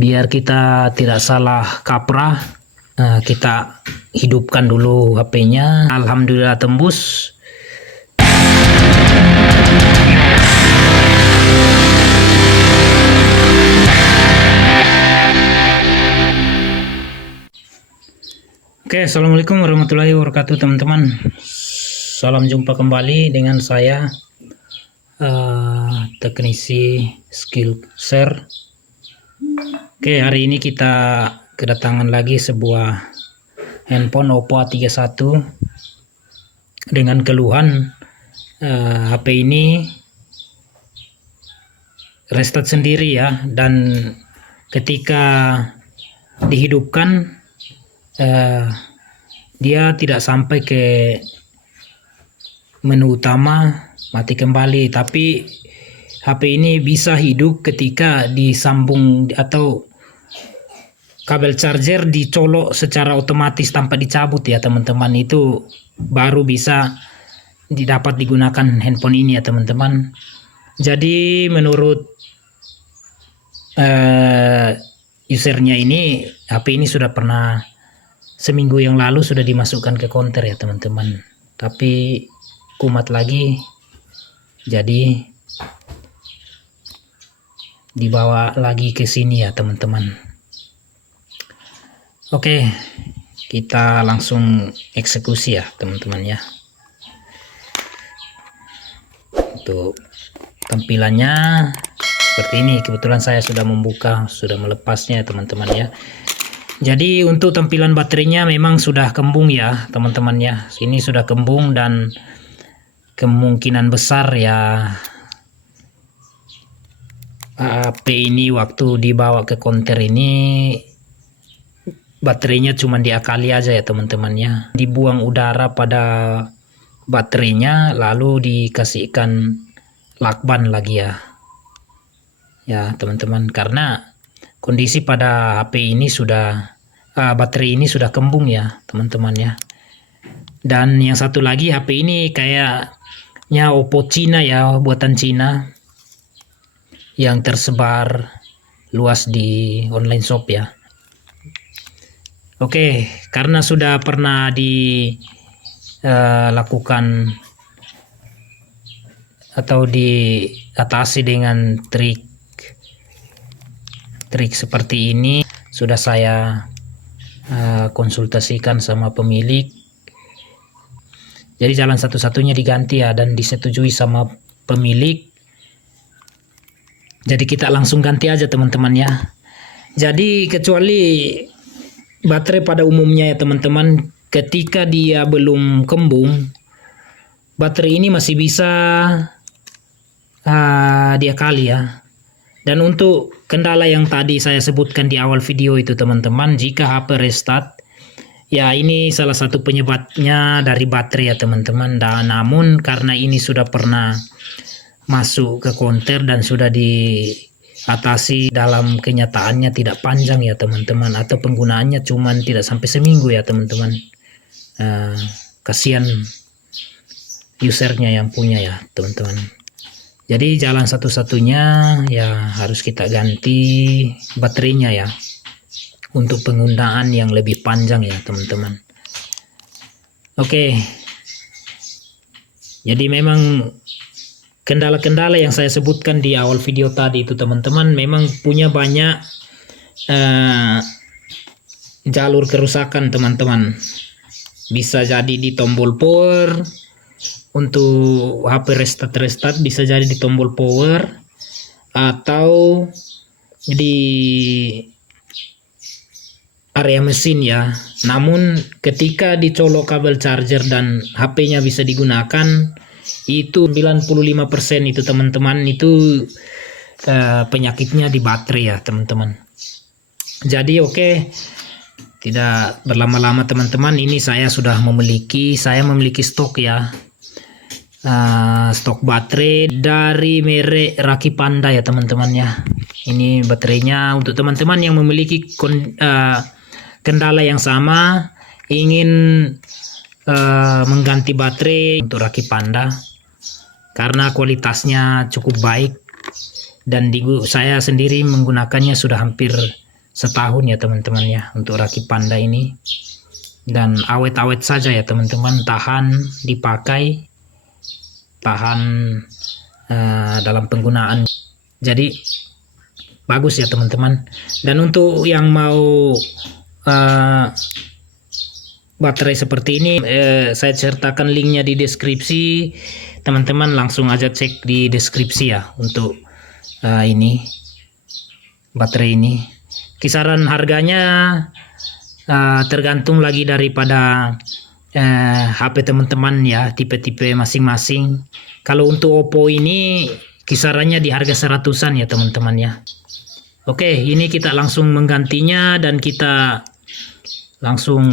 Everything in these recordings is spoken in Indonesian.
Biar kita tidak salah kaprah, kita hidupkan dulu HP-nya. Alhamdulillah tembus. Oke, assalamualaikum warahmatullahi wabarakatuh teman-teman. Salam jumpa kembali dengan saya, teknisi Skillshare. Oke, hari ini kita kedatangan lagi sebuah handphone Oppo A31 dengan keluhan HP ini restart sendiri ya, dan ketika dihidupkan dia tidak sampai ke menu utama, mati kembali. Tapi HP ini bisa hidup ketika disambung atau kabel charger dicolok secara otomatis tanpa dicabut ya teman-teman. Itu baru bisa dapat digunakan handphone ini ya teman-teman. Jadi menurut usernya ini, HP ini sudah pernah seminggu yang lalu sudah dimasukkan ke counter ya teman-teman, tapi kumat lagi, jadi dibawa lagi ke sini ya teman-teman. Oke, kita langsung eksekusi ya teman-teman ya. Untuk tampilannya seperti ini. Kebetulan saya sudah membuka, sudah melepasnya ya teman-teman ya. Jadi untuk tampilan baterainya memang sudah kembung ya teman-teman ya. Ini sudah kembung dan kemungkinan besar ya HP ini waktu dibawa ke konter ini baterainya cuma diakali aja ya teman-teman ya. Dibuang udara pada baterainya lalu dikasihkan lakban lagi ya. Ya teman-teman, karena kondisi pada HP ini sudah baterai ini sudah kembung ya teman-teman ya. Dan yang satu lagi, HP ini kayaknya Oppo Cina ya, buatan Cina yang tersebar luas di online shop ya. Oke, karena sudah pernah dilakukan atau diatasi dengan trik seperti ini, sudah saya konsultasikan sama pemilik. Jadi jalan satu-satunya diganti ya, dan disetujui sama pemilik. Jadi kita langsung ganti aja teman-teman ya. Jadi kecuali baterai pada umumnya ya teman-teman, ketika dia belum kembung, baterai ini masih bisa diakali ya. Dan untuk kendala yang tadi saya sebutkan di awal video itu teman-teman, jika HP restart ya, ini salah satu penyebabnya dari baterai ya teman-teman. Dan namun karena ini sudah pernah masuk ke counter dan sudah diatasi, dalam kenyataannya tidak panjang ya teman-teman, atau penggunaannya cuman tidak sampai seminggu ya teman-teman. Kasihan usernya yang punya ya teman-teman. Jadi jalan satu-satunya ya harus kita ganti baterainya ya, untuk penggunaan yang lebih panjang ya teman-teman. Oke, jadi memang kendala-kendala yang saya sebutkan di awal video tadi itu teman-teman memang punya banyak jalur kerusakan teman-teman. Bisa jadi di tombol power, untuk HP restart bisa jadi di tombol power atau di area mesin ya. Namun ketika dicolok kabel charger dan HP-nya bisa digunakan, itu 95% itu teman-teman, itu penyakitnya di baterai ya teman-teman. Jadi oke, tidak berlama-lama teman-teman, ini saya memiliki stok ya, stok baterai dari merek Raki Panda ya teman-teman ya. Ini baterainya untuk teman-teman yang memiliki kendala yang sama, ingin mengganti baterai untuk Raki Panda karena kualitasnya cukup baik, dan saya sendiri menggunakannya sudah hampir setahun ya teman-teman ya untuk rakit Panda ini, dan awet-awet saja ya teman-teman, tahan dipakai, tahan dalam penggunaan, jadi bagus ya teman-teman. Dan untuk yang mau baterai seperti ini, saya sertakan linknya di deskripsi, teman-teman langsung aja cek di deskripsi ya untuk ini baterai ini. Kisaran harganya tergantung lagi daripada HP teman-teman ya, tipe-tipe masing-masing. Kalau untuk Oppo ini kisarannya di harga 100-an ya teman-teman ya. Oke, ini kita langsung menggantinya dan kita langsung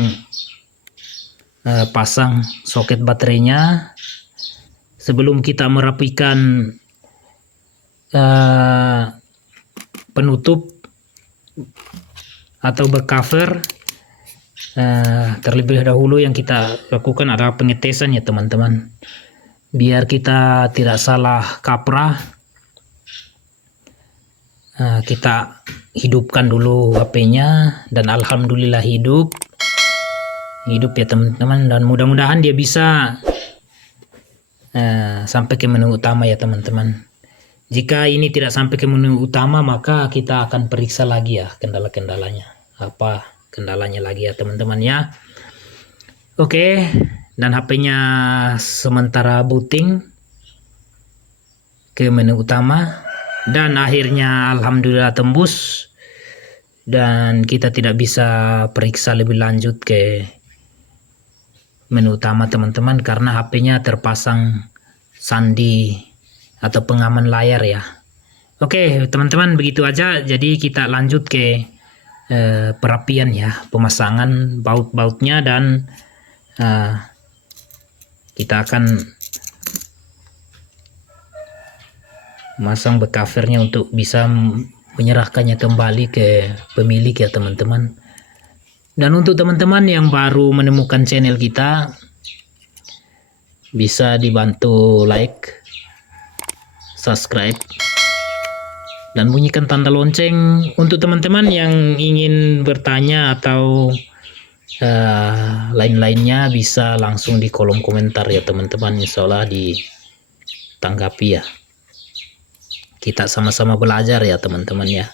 pasang soket baterainya. Sebelum kita merapikan penutup atau back cover, terlebih dahulu yang kita lakukan adalah pengetesan ya teman-teman, biar kita tidak salah kaprah. Kita hidupkan dulu HP-nya dan alhamdulillah hidup ya teman-teman, dan mudah-mudahan dia bisa sampai ke menu utama ya teman-teman. Jika ini tidak sampai ke menu utama, maka kita akan periksa lagi ya kendala-kendalanya, apa kendalanya lagi ya teman-teman ya. Oke, dan HP-nya sementara booting ke menu utama, dan akhirnya alhamdulillah tembus, dan kita tidak bisa periksa lebih lanjut ke menu utama teman-teman karena HP-nya terpasang sandi atau pengaman layar ya. Oke teman-teman, begitu aja. Jadi kita lanjut ke perapian ya, pemasangan baut-bautnya, dan kita akan masang back covernya untuk bisa menyerahkannya kembali ke pemilik ya teman-teman. Dan untuk teman-teman yang baru menemukan channel kita, bisa dibantu like, subscribe, dan bunyikan tanda lonceng. Untuk teman-teman yang ingin bertanya atau lain-lainnya, bisa langsung di kolom komentar ya teman-teman, insya Allah ditanggapi ya. Kita sama-sama belajar ya teman-teman ya.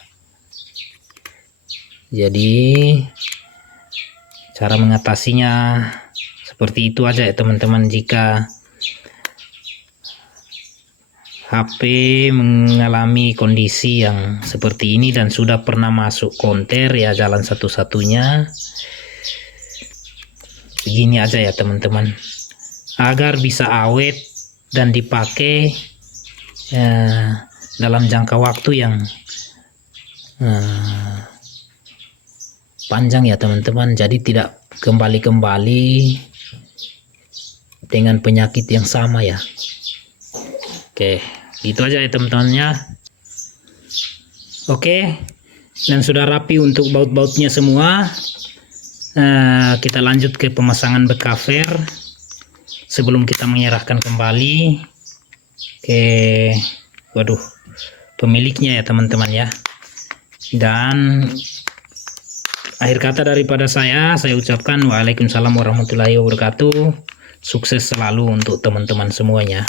Jadi cara mengatasinya seperti itu aja ya teman-teman. Jika HP mengalami kondisi yang seperti ini dan sudah pernah masuk konter, ya jalan satu-satunya begini aja ya teman-teman, agar bisa awet dan dipakai dalam jangka waktu yang panjang ya teman-teman. Jadi tidak kembali-kembali dengan penyakit yang sama ya. Oke, itu aja ya teman-temannya. Oke, dan sudah rapi untuk baut-bautnya semua. Kita lanjut ke pemasangan back cover sebelum kita menyerahkan kembali ke pemiliknya ya teman-teman ya. Dan akhir kata daripada saya ucapkan waalaikumsalam warahmatullahi wabarakatuh. Sukses selalu untuk teman-teman semuanya.